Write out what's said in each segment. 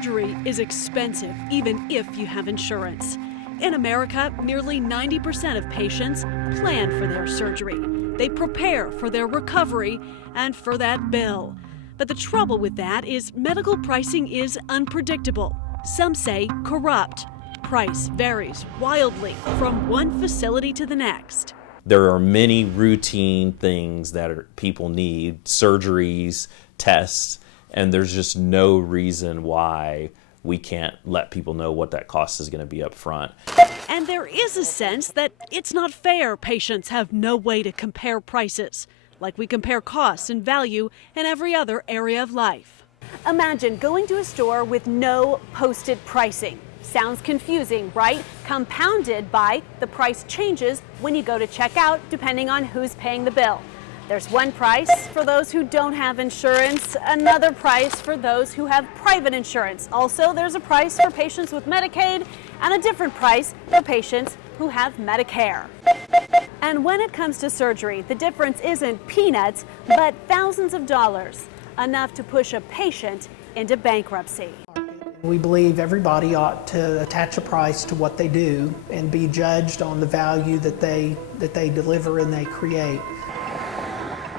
Surgery is expensive, even if you have insurance. In America, nearly 90% of patients plan for their surgery. They prepare for their recovery and for that bill. But the trouble with that is medical pricing is unpredictable. Some say corrupt. Price varies wildly from one facility to the next. There are many routine things that people need, surgeries, tests, and there's just no reason why we can't let people know what that cost is going to be up front. And there is a sense that it's not fair patients have no way to compare prices, like we compare costs and value in every other area of life. Imagine going to a store with no posted pricing. Sounds confusing, right? Compounded by the price changes when you go to check out depending on who's paying the bill. There's one price for those who don't have insurance, another price for those who have private insurance. Also, there's a price for patients with Medicaid and a different price for patients who have Medicare. And when it comes to surgery, the difference isn't peanuts, but thousands of dollars, enough to push a patient into bankruptcy. We believe everybody ought to attach a price to what they do and be judged on the value that they deliver and they create.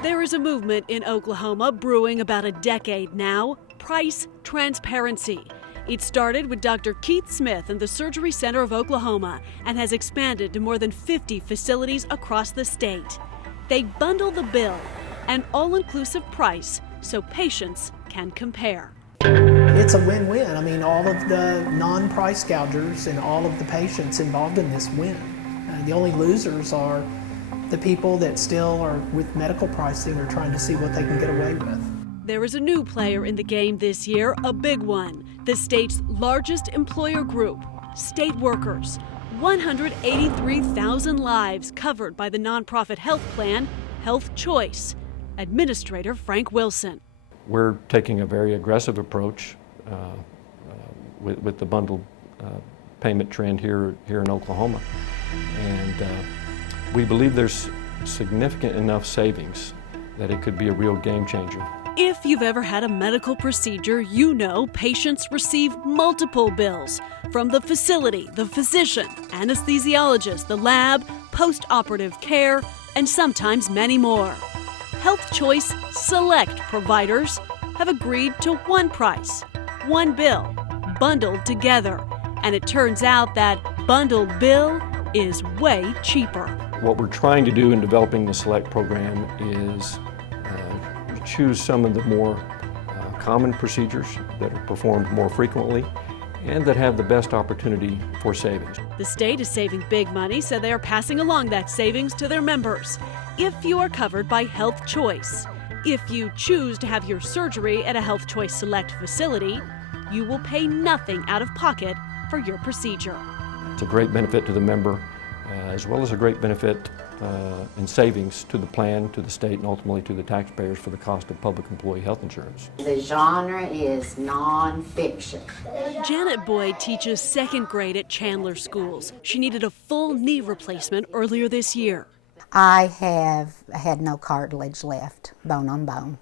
There is a movement in Oklahoma brewing about a decade now, price transparency. It started with Dr. Keith Smith and the Surgery Center of Oklahoma and has expanded to more than 50 facilities across the state. They bundle the bill, an all-inclusive price, so patients can compare. It's a win-win. I mean, all of the non-price gougers and all of the patients involved in this win. The only losers are the people that still are with medical pricing or trying to see what they can get away with. There is a new player in the game this year, a big one. The state's largest employer group, state workers. 183,000 lives covered by the nonprofit health plan, Health Choice. Administrator Frank Wilson. We're taking a very aggressive approach with the bundled payment trend here in Oklahoma. And we believe there's significant enough savings that it could be a real game changer. If you've ever had a medical procedure, you know patients receive multiple bills from the facility, the physician, anesthesiologist, the lab, post-operative care, and sometimes many more. Health Choice Select providers have agreed to one price, one bill, bundled together. And it turns out that bundled bill is way cheaper. What we're trying to do in developing the Select program is choose some of the more common procedures that are performed more frequently and that have the best opportunity for savings. The state is saving big money, so they are passing along that savings to their members. If you are covered by Health Choice, if you choose to have your surgery at a Health Choice Select facility, you will pay nothing out of pocket for your procedure. It's a great benefit to the member, as well as a great benefit in savings to the plan, to the state, and ultimately to the taxpayers for the cost of public employee health insurance. The genre is nonfiction. Janet Boyd teaches second grade at Chandler Schools. She needed a full knee replacement earlier this year. I have had no cartilage left, bone on bone.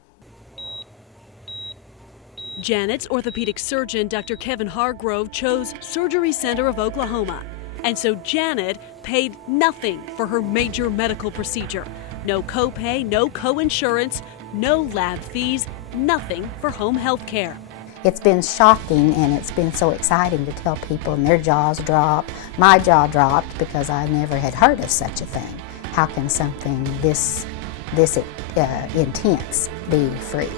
Janet's orthopedic surgeon, Dr. Kevin Hargrove, chose Surgery Center of Oklahoma. And so Janet paid nothing for her major medical procedure. No copay, no co-insurance, no lab fees, nothing for home health care. It's been shocking and it's been so exciting to tell people and their jaws drop. My jaw dropped because I never had heard of such a thing. How can something this intense be free?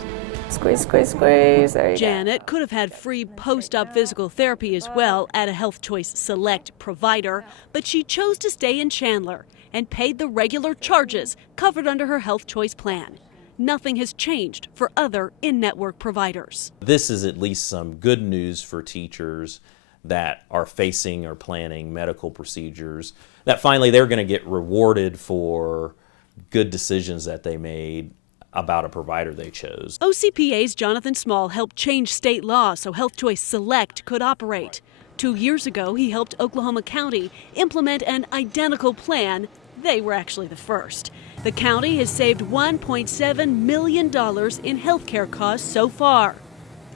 Squeeze, squeeze, squeeze. There you Janet could have had free post-op physical therapy as well at a Health Choice Select provider, but she chose to stay in Chandler and paid the regular charges covered under her Health Choice plan. Nothing has changed for other in-network providers. This is at least some good news for teachers that are facing or planning medical procedures, that finally they're going to get rewarded for good decisions that they made about a provider they chose. OCPA's Jonathan Small helped change state law so Health Choice Select could operate. 2 years ago, he helped Oklahoma County implement an identical plan. They were actually the first. The county has saved $1.7 million in health care costs so far.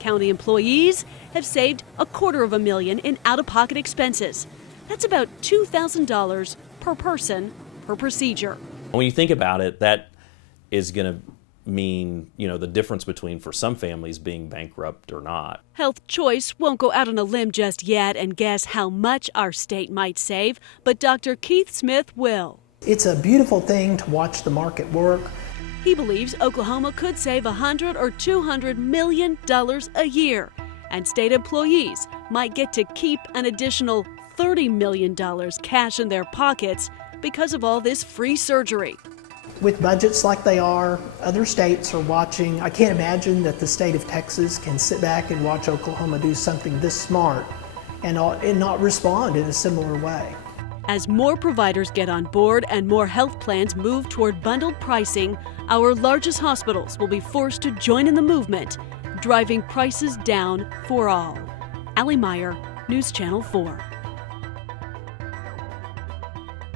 County employees have saved $250,000 in out-of-pocket expenses. That's about $2,000 per person per procedure. When you think about it, that is going to mean, the difference between for some families being bankrupt or not. Health Choice won't go out on a limb just yet and guess how much our state might save, but Dr. Keith Smith will. It's a beautiful thing to watch the market work. He believes Oklahoma could save $100 or $200 million a year, and state employees might get to keep an additional $30 million cash in their pockets because of all this free surgery. With budgets like they are, other states are watching. I can't imagine that the state of Texas can sit back and watch Oklahoma do something this smart and not respond in a similar way. As more providers get on board and more health plans move toward bundled pricing, our largest hospitals will be forced to join in the movement, driving prices down for all. Allie Meyer, News Channel 4.